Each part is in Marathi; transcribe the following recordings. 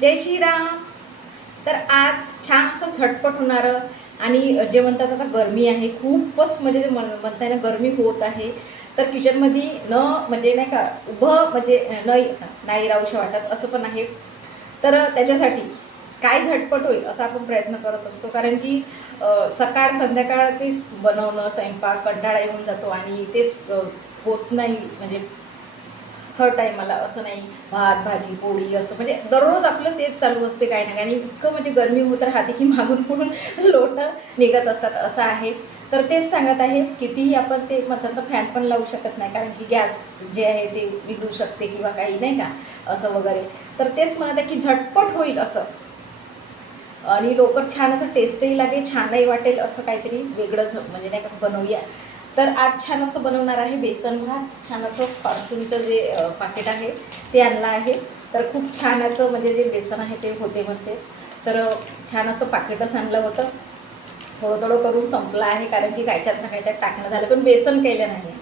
जय श्रीराम. तर आज छान असं झटपट होणारं आणि जे म्हणतात आता गरमी आहे खूपच, म्हणजे ते म्हणता येणं गरमी होत आहे. तर किचनमध्ये म्हणजे नाही का उभं म्हणजे नाही राहूशं वाटत असं पण आहे. तर त्याच्यासाठी काय झटपट होईल असा आपण प्रयत्न करत असतो, कारण की सकाळ संध्याकाळ तेच बनवणं स्वयंपाक कंटाळा येऊन जातो आणि तेच होत नाही. म्हणजे हर टाईमाला असं नाही भात भाजी पोळी असं, म्हणजे दररोज आपलं तेच चालू असते काही ना काही. आणि इतकं म्हणजे गरमी होत राहते की मागून पुढून लोटं निघत असतात असं आहे. तर तेच सांगत आहे, कितीही आपण ते म्हणतात ना फॅन पण लावू शकत नाही, कारण की गॅस जे आहे ते विजू शकते किंवा काही नाही का असं वगैरे. तर तेच म्हणत आहे की झटपट होईल असं आणि लवकर छान असं टेस्टही लागेल, छानही वाटेल असं काहीतरी वेगळंच म्हणजे नाही का बनवूया. तर आज छान असं बनवणार आहे बेसन भात. छान असं फॉर्च्यूनचं जे पाकिट आहे ते आणलं आहे. तर खूप छान असं म्हणजे जे बेसन आहे ते होते म्हणते. तर छान असं पाकिटच आणलं होतं. थोडं थोडं करून संपलं आहे, कारण की कायच्यात ना कायच्यात टाकणं झालं पण बेसन केलं नाही.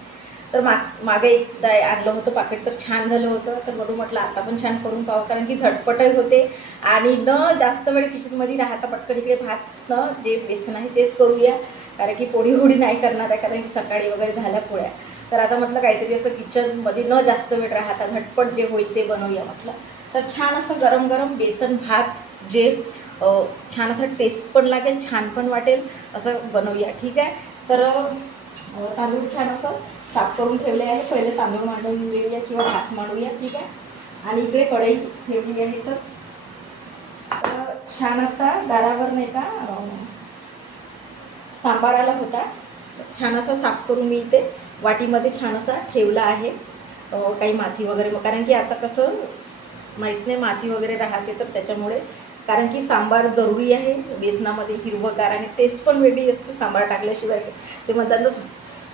तर मागे एकदा आणलं होतं पाकिट, तर छान झालं होतं. तर म्हणून म्हटलं आता पण छान करून पाहावं, कारण की झटपटही होते आणि जास्त वेळ किचनमध्ये राहता पटकन इकडे भात जे बेसन आहे तेच करूया. कारण की पोळी होडी नाही करणार आहे, कारण की सकाळी वगैरे झाल्या पोळ्या. तर आता म्हटलं काहीतरी असं किचनमध्ये जास्त वेळ राहता झटपट जे होईल ते बनवूया म्हटलं. तर छान असं गरम गरम बेसन भात जे छान असं टेस्ट पण लागेल, छान पण वाटेल असं बनवूया. ठीक आहे. तर तांदूळ छान असं साफ करून ठेवले आहे. पहिले तांदूळ मांडून घेऊया किंवा भात मांडूया. ठीक आहे. आणि इकडे कढई ठेवली आहे. तर छान आता दारावर नाही का सांबार आला होता, छान असा साफ करून मी इथे वाटीमध्ये छान असा ठेवला आहे. काही माती वगैरे, मग कारण की आता कसं माहीत नाही माती वगैरे राहते, तर त्याच्यामुळे कारण की सांबार जरुरी आहे बेसनामध्ये, हिरवंगार आणि टेस्ट पण वेगळी असते सांबार टाकल्याशिवाय. ते म्हणतातच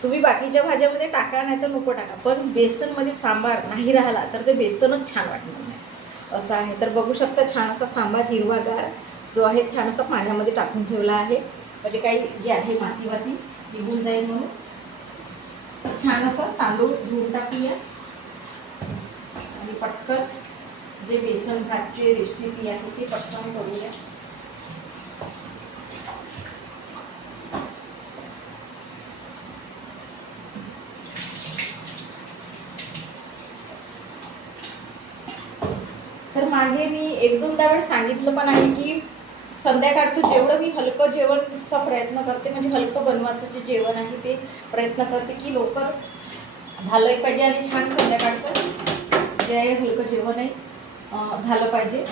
तुम्ही बाकीच्या भाज्यामध्ये टाका नाही तर नको टाका, पण बेसनमध्ये सांबार नाही राहिला तर ते बेसनच छान वाटणार नाही असं आहे. तर बघू शकता छान असा सांबार हिरवागार जो आहे छान असा पाण्यामध्ये टाकून ठेवला आहे, म्हणजे काही जे आहे माती वाती निघून जाईल म्हणून. तर छान असं तांदूळ धुवून टाकूया आणि पटकन जे बेसन भातची रेसिपी आहे ती पटकन करूया. तर मागे मी एक दोनदा वेळ सांगितलं पण आहे की संध्याकाळचं जेवढं मी हलकं जेवणचा प्रयत्न करते, म्हणजे हलकं बनवायचं जे जेवण आहे ते प्रयत्न करते की लवकर झालंही पाहिजे आणि छान संध्याकाळचं जे आहे हलकं जेवणही झालं पाहिजे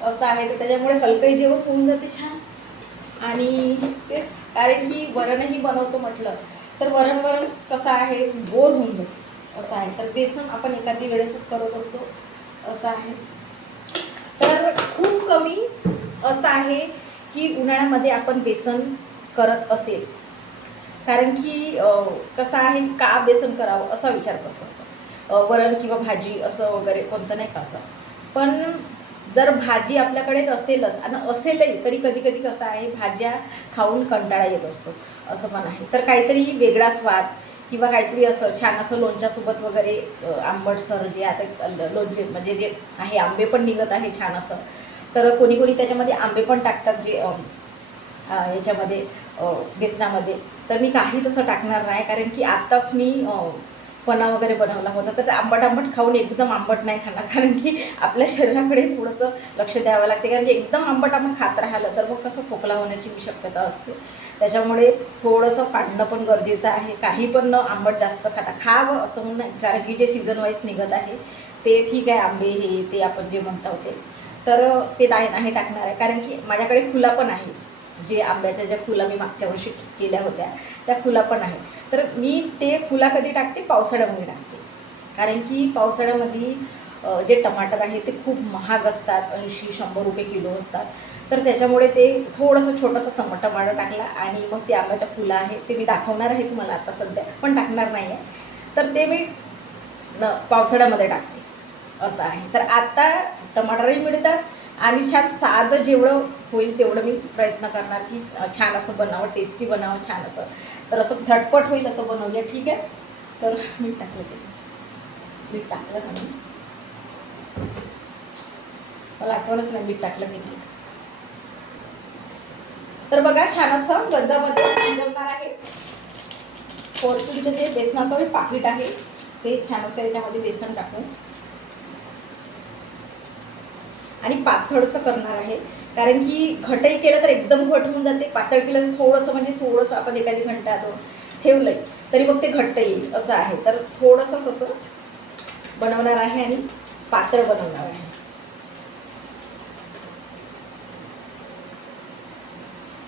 असं आहे. तर त्याच्यामुळे हलकंही जेवण होऊन जाते छान. आणि तेच कारण की वरणही बनवतो म्हटलं तर वरण कसं आहे बोर होऊन जाते असं आहे. तर बेसन आपण एखादी वेळेसच करत असतो असं आहे. तर खूप कमी असं आहे की उन्हाळ्यामध्ये आपण बेसन करत असेल, कारण की कसं आहे का बेसन करावं असा विचार करतो. वरण किंवा भाजी असं वगैरे कोणतं नाही का असं. पण जर भाजी आपल्याकडे नसेलच आणि असेलही तरी कधी कधी कसं आहे भाज्या खाऊन कंटाळा येत असतो असं पण आहे. तर काहीतरी वेगळा स्वाद किंवा काहीतरी असं छान असं लोणच्यासोबत वगैरे आंबटसर जे आता लोणचे म्हणजे जे आहे आंबे पण निघत आहे छान असं. तर कोणी कोणी त्याच्यामध्ये आंबे पण टाकतात जे याच्यामध्ये बेसनामध्ये. तर मी काही तसं टाकणार नाही, कारण की आत्ताच मी पना वगैरे बनवला होता. तर आंबट आंबट खाऊन एकदम आंबट नाही खाणार, कारण की आपल्या शरीराकडे थोडंसं लक्ष द्यावं लागते, कारण की एकदम आंबट आपण खात राहिलं तर मग कसं खोकला होण्याची शक्यता असते. त्याच्यामुळे थोडंसं काढणं पण गरजेचं आहे. काही पण न आंबट जास्त खावं असं म्हणून नाही, कारण की जे सीझन वाईज निघत आहे ते ठीक आहे. आंबे हे ते आपण जे म्हणता होते तर ते नाही टाकणार आहे, कारण की माझ्याकडे खुला पण आहे. जे आंब्याच्या ज्या खुला मी मागच्या वर्षी केल्या होत्या त्या खुला पण आहे. तर मी ते खुला कधी टाकते पावसाळ्यामध्ये टाकते, कारण की पावसाळ्यामध्ये जे टमाटर आहे ते खूप महाग असतात, 80-100 रुपये किलो असतात. तर त्याच्यामुळे ते थोडंसं छोटंसं टमाटर टाकला आणि मग ते आंब्याच्या फुलं आहे ते मी दाखवणार आहे तुम्हाला आता सध्या, पण टाकणार नाही आहे. तर ते मी पावसाळ्यामध्ये टाकते असं आहे. तर आता टमाटरही मिळतात आणि छान साधं जेवढं होईल तेवढं मी प्रयत्न करणार की छान असं बनावं, टेस्टी बनावं छान असं. तर असं झटपट होईल असं बनवूया. ठीक आहे. तर मी टाकलं ते मीठ टाकलं का नाही, मला आठवणच नाही मीठ टाकलं की नाही. तर बघा छान असं गंजामध्ये शिजवणार आहे. फॉर्च्यूनचं जे बेसनाचं पाकिट आहे ते छान असं याच्यामध्ये बेसन टाकून आणि पातळसं करणार आहे. कारण की घटही केलं तर एकदम घट होऊन जाते, पातळ केलं तर थोडंसं म्हणजे थोडंसं आपण एखादी घंटा ठेवलंय तरी मग ते घट्ट येईल असं आहे. तर थोडंसं असं बनवणार आहे आणि पातळ बनवणार आहे.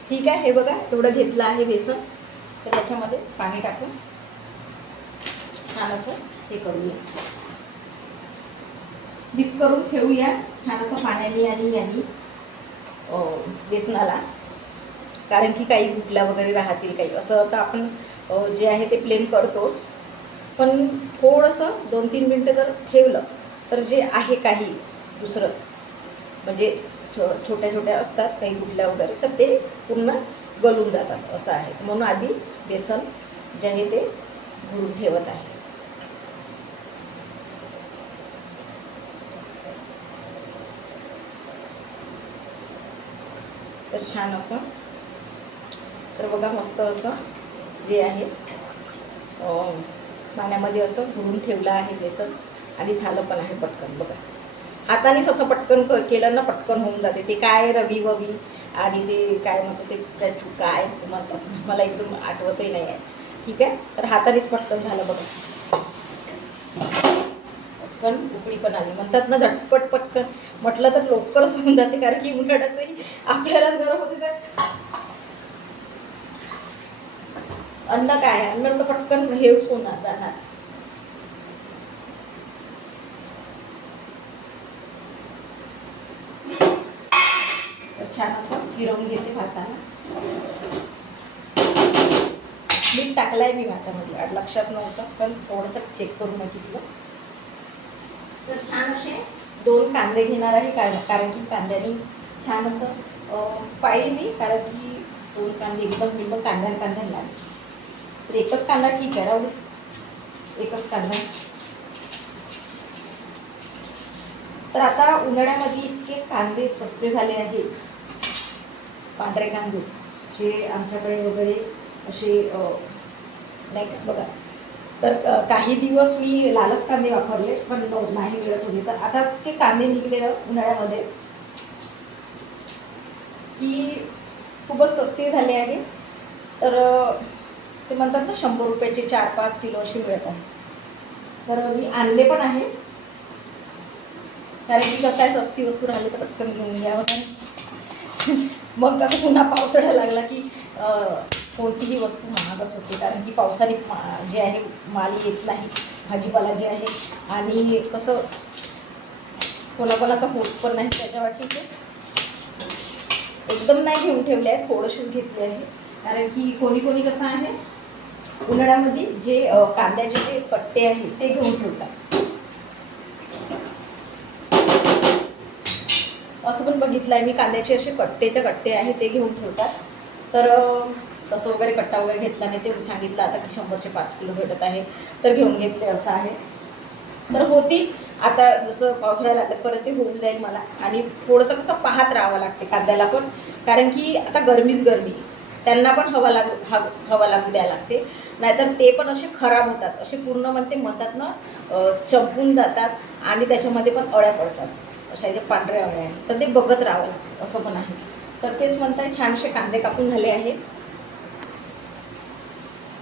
ठीक आहे, हे बघा एवढं घेतलं आहे बेसन. तर त्याच्यामध्ये पाणी टाकून छान असं हे करूया, मिक्स करून ठेवूया छान असं पाण्याने आणि यानी बेसनाला. कारण की काही गुटल्या वगैरे राहतील काही असं, तर आपण जे आहे ते प्लेन करतोच, पण थोडंसं 2-3 मिनटं जर ठेवलं तर जे आहे काही दुसरं म्हणजे छोट्या छोट्या असतात काही गुटल्या वगैरे, तर ते पूर्ण गलून जातात असं आहे. म्हणून आधी बेसन जे आहे ते घोळून ठेवत आहे. तर छान असं, तर बघा मस्त असं जे आहे पाण्यामध्ये असं घोळून ठेवलं आहे बेसन आणि झालं पण आहे पटकन. बघा हातानेच असं पटकन केलं ना पटकन होऊन जाते. ते काय रवी ववी आणि ते काय म्हणतात ते काय म्हणतात मला एकदम आठवतही नाही आहे. ठीक आहे, तर हातानेच पटकन झालं बघा. पटकन उकळी पण आली म्हणतात ना, झटपट पटकन म्हटलं तर लवकरच होऊन जाते. कारण की उन्हाळ्याचंही आपल्यालाच गरम होते. तर अन्न काय अन्न तर पटकन हेच होणार जाणार. तर छान असं फिरवून घेते भाताला. मीठ टाकलं आहे मी भातामध्ये, लक्षात नव्हतं पण थोडंसं चेक करून बघितलं. तर छान असे 2 कांदे घेणार आहे. कारण की कांद्याने छान असं पाहिजे मी, कारण की 2 कांदे एकदम मिळून कांद्याला लागले. तर एकच कांदा ठीक आहे, राहू दे एकच कांदा. तर आता उन्हाळ्यामध्ये इतके कांदे सस्ते झाले आहेत, पांढरे कांदे जे आमच्याकडे वगैरे असे नाही का बघा. तर काही दिवस मी लालच कांदे वापरले पण नाही मिळत होते. तर आता ते कांदे निघले उन्हाळ्यामध्ये की खूपच सस्ते झाले आहे. तर ते म्हणतात ना 100 रुपयाचे 4-5 किलो असे मिळत आहे. तर मी आणले पण आहे, कारण की कसं आहे सस्ती वस्तू राहिली तर पटकन घेऊन घ्यावं. मग कसं पुन्हा पावसाळा लागला की कोणतीही वस्तू महागच होते. कारण की पावसाने जे आहे माल येत नाही, भाजीपाला जे आहे. आणि कसं कोणाकोणाचा होत पण नाही त्याच्यावरती. ते एकदम नाही घेऊन ठेवले आहेत, थोडेसेच घेतले आहे. कारण की कोणी कोणी कसं आहे उन्हाळ्यामध्ये जे कांद्याचे जे कट्टे आहेत ते घेऊन ठेवतात. असं पण बघितलं आहे मी, कांद्याचे असे कट्टे आहे ते घेऊन ठेवतात. तर तसं वगैरे कट्टा वगैरे घेतला नाही. ते सांगितलं आता की 100चे 5 किलो भेटत आहे तर घेऊन घेतले असं आहे. तर होती आता जसं पावसाळ्या लागतपर्यंत ते होऊन जाईल मला. आणि थोडंसं कसं पाहत राहावं लागते कांद्याला पण, कारण की आता गरमी त्यांना पण हवा लागू द्यायला लागते. नाहीतर ते पण असे खराब होतात, असे पूर्ण म्हणतात ना चंपून जातात आणि त्याच्यामध्ये पण अळ्या पडतात, अशा जे पांढऱ्या अळ्या आहेत. तर ते बघत राहावं लागतं असं पण आहे. तर तेच म्हणताय छानसे कांदे कापून झाले आहे.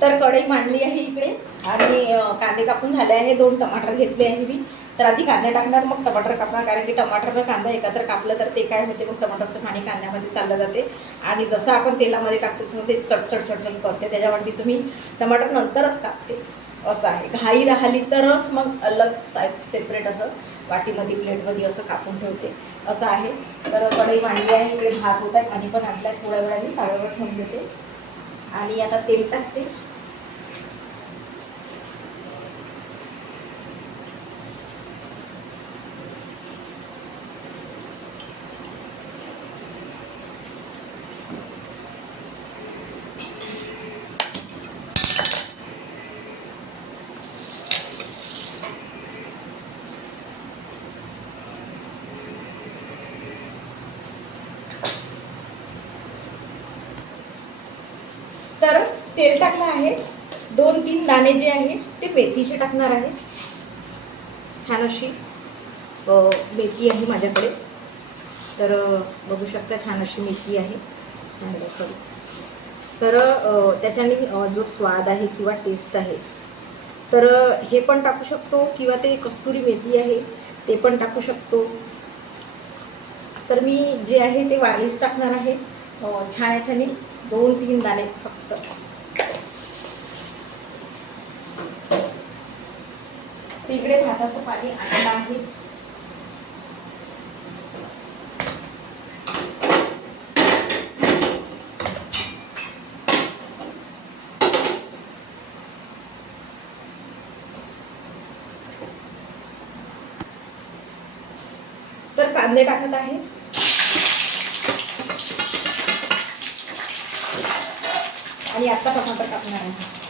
तर कढई मांडली आहे इकडे आणि कांदे कापून झाले आहे. 2 टमाटर घेतले आहे मी. तर आधी कांदे टाकणार मग टमाटर कापणार, कारण की टमाटर व कांदा एकत्र कापलं तर ते काय होते मग टमाटरचं पाणी कांद्यामध्ये चाललं जाते आणि जसं आपण तेलामध्ये टाकतो तसं ते चटचट करते. त्याच्यावरतीचं मी टमाटर नंतरच कापते असं आहे. घाई राहिली तरच मग अलग सेपरेट असं वाटीमध्ये प्लेटमध्ये असं कापून ठेवते असं आहे. तर कढई मांडली आहे इकडे, भात होत आहे, पाणी पण आणलं आहे. थोड्या वेळाने ताव्यावर ठेवून देते आणि आता तेल टाकते. तेल टाकलं आहे. 2-3 दाणे जे आहे ते मेथीचे टाकणार आहे. छान अशी मेथी आहे माझ्याकडे, तर बघू शकता छान अशी मेथी आहे. सॉरी. तर त्याच्याने जो स्वाद आहे किंवा टेस्ट आहे, तर हे पण टाकू शकतो किंवा ते कस्तुरी मेथी आहे ते पण टाकू शकतो. तर मी जे आहे ते वार्लिश टाकणार आहे छान याच्याने, 2-3 दाणे फक्त. तिकडे भाताचं पाणी आणलं आहे. तर कांदे टाकत आहे आणि आता टमाटर टाकणार आहे.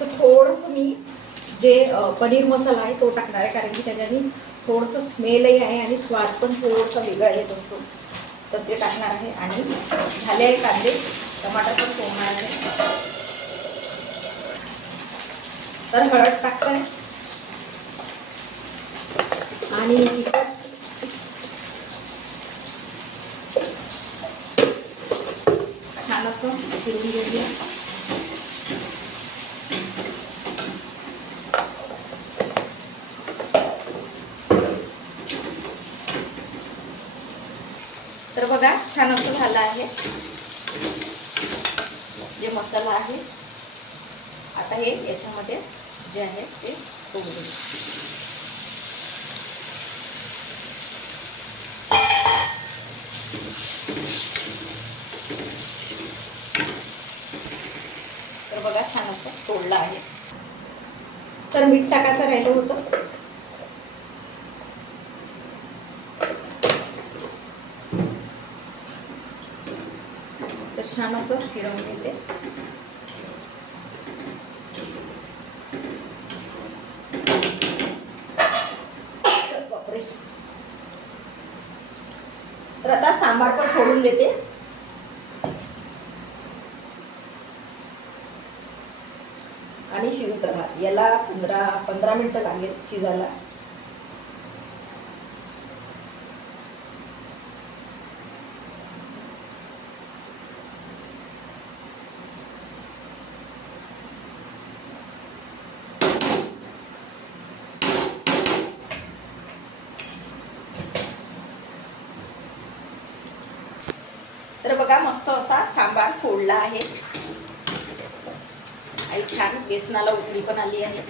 तर थोडंसं मी जे पनीर मसाला आहे तो टाकणार आहे, कारण की त्याच्याने थोडंसं स्मेलही आहे आणि स्वाद पण थोडासा वेगळा येत असतो. तर ते टाकणार आहे. आणि झाले आहे कांदे, टमाटर पण सोडणार आहे. तर हळद टाकते आणि तिखट छान असं फिरून घेऊया. तर बघा छान असं झालं आहे जे मसाला आहे. आता हे याच्यामध्ये जे आहे ते सोडून देऊ. तर बघा छान असं सोडलं आहे. तर मीठ टाकायचं राहिलं होतं. तर छान असं फिरवून घेते. बापरे. तर आता सांबार पण सोडून देते. आणि शिजत राहते. याला 15 मिनिटं लागेल शिजायला. तर बघा मस्त असा सांबार सोडला आहे आणि छान बेसनाला उकळी पण आली आहे.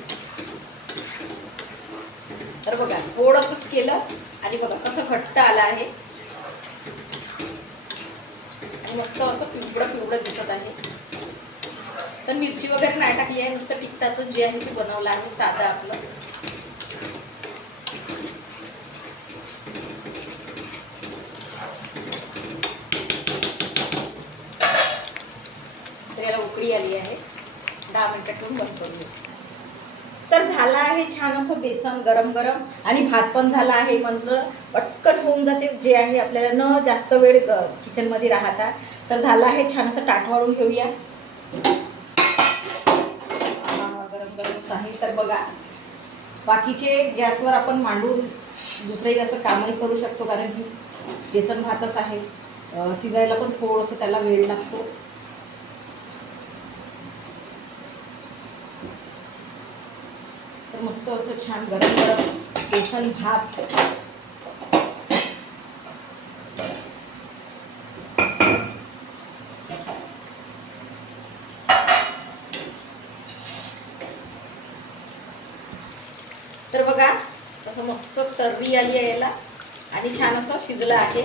तर बघा थोडंसंच केलं आणि बघा कसं घट्ट आलं आहे आणि मस्त असं पिवळं पिवळं दिसत आहे. तर मिरची वगैरे नाही टाकली आहे, नुसतं तिखटाचं जे आहे ते बनवलं आहे साधं आपलं. तर याला उकळी आली आहे. 10 मिनिटं ठेवून बंद करूया. तर झाला आहे छान असं बेसन गरम गरम आणि भात पण झाला आहे. म्हटलं पटकन होऊन जाते, जे आहे आपल्याला न जास्त वेळ किचनमध्ये राहता. तर झालं आहे छान असं. ताट वाढून घेऊया. गरम गरमच आहे. तर बघा बाकीचे गॅसवर आपण मांडून दुसरंही असं कामही करू शकतो, कारण की बेसन भातच आहे. शिजायला पण थोडंसं त्याला वेळ लागतो. तर मस्त असं छान गरम गरम बेसन भात. तर बघा तसं मस्त तर्री आली आहे याला आणि छान असं शिजलं आहे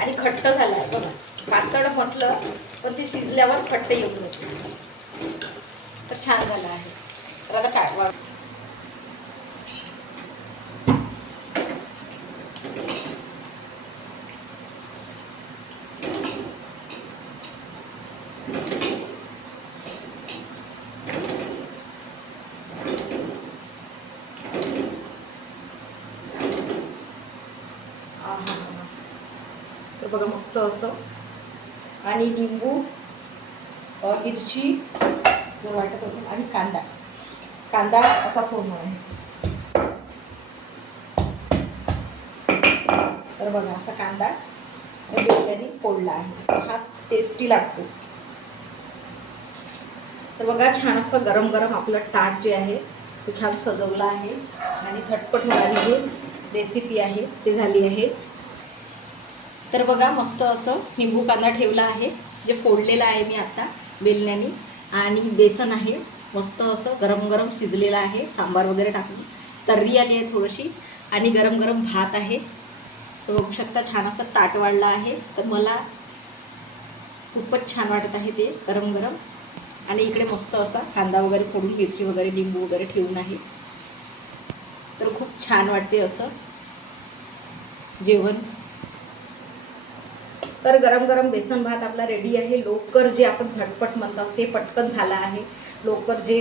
आणि घट्ट झालं आहे. बघा पातळ म्हटलं पण ते शिजल्यावर घट्ट येऊन जाते. तर छान झालं आहे. तर आता काढवा. बघा मस्त असं. आणि लिंबू, मिरची जर वाटत असेल, आणि कांदा असा फोडणार आहे. तर बघा असा कांदा बेल्याने फोडला आहे. हा टेस्टी लागतो. तर बघा छान असं गरम गरम आपलं ताट जे आहे ते छान सजवलं आहे आणि झटपट होणारी जी रेसिपी आहे ते झाली आहे. तर बघा मस्त असं निंबू कांदा ठेवला आहे, जे फोडलेलं आहे मी आता बेलण्याने. आणि बेसन आहे मस्त असं गरम गरम शिजलेलं आहे, सांबार वगैरे टाकून तर्री आली आहे थोडीशी. आणि गरम गरम भात आहे. बघू शकता छान असं ताट वाढलं आहे. तर मला खूपच छान वाटत आहे ते गरम गरम. आणि इकडे मस्त असा कांदा वगैरे फोडून, मिरची वगैरे, लिंबू वगैरे ठेवून आहे. तर खूप छान वाटते असं जेवण. तर गरम गरम बेसन भात आपला रेडी आहे. लोकर जे आपण झटपट म्हणतात ते पटकन झालं आहे. लोकर जे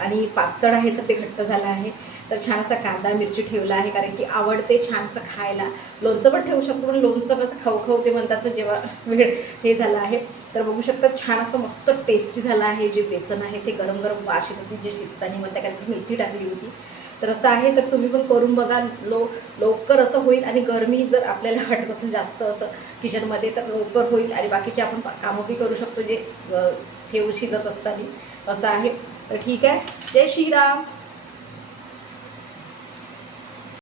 आणि पातळ आहे तर ते घट्ट झालं आहे. तर छान असा कांदा मिरची ठेवला आहे, कारण की आवडते छानसं खायला. लोणचं पण ठेवू शकतो, पण लोणचं कसं खाऊ ते म्हणतात ना जेव्हा वेळ हे झालं आहे. तर बघू शकता छान असं मस्त टेस्टी झालं आहे. जे बेसन आहे ते गरम गरम वास येत होती, जे शिजताना म्हणतात, कारण की मेथी टाकली होती. तर असं आहे. तर तुम्ही पण करून बघा. लवकर असं होईल. आणि गरमी जर आपल्याला वाटत असेल जास्त असं किचनमध्ये, तर लवकर होईल आणि बाकीचे आपण कामं बी करू शकतो जे ठेवून शिजत असताना. असं आहे. तर ठीक आहे. जय श्रीराम.